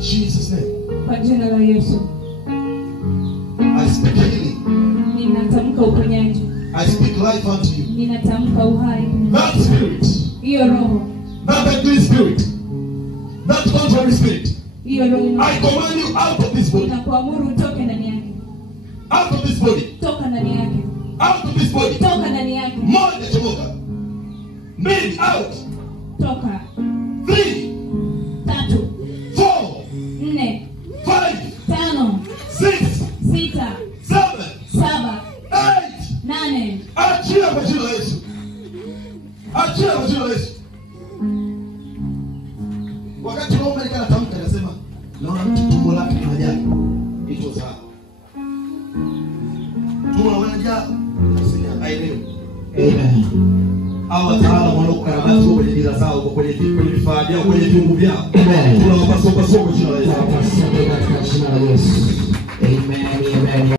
Jesus' name. Kwa jina la Yesu. I speak healing. Ninatamka uponyaji. I speak life unto you. Ninatamka uhai. That spirit. Hiyo roho. That ugly spirit. That contrary spirit. Hiyo roho. I command you out of this body. Ninakuamuru utoke ndani yake. Out of this body. Toka ndani yake. Out of this body. Toka ndani yake. Moja chomoka. Men out. Toka. 3, 3, 4, 4, 5, 5, 6, 6, 7, 7, 8. 8. Achia kwa jina la Yesu. Achia kwa jina la Yesu. Wakati roho mbele kana tamka anasema naona mtu tumbo lake linajaa. Hicho sawa. Tumbo linajaa. Nasema aelewe. Amen. Hawa wataalamu wanaokarabati kwenye bidhaa zao, kwenye vifaa vyao, kwenye viungo vyao. Tunawapaswa kwa jina la Yesu.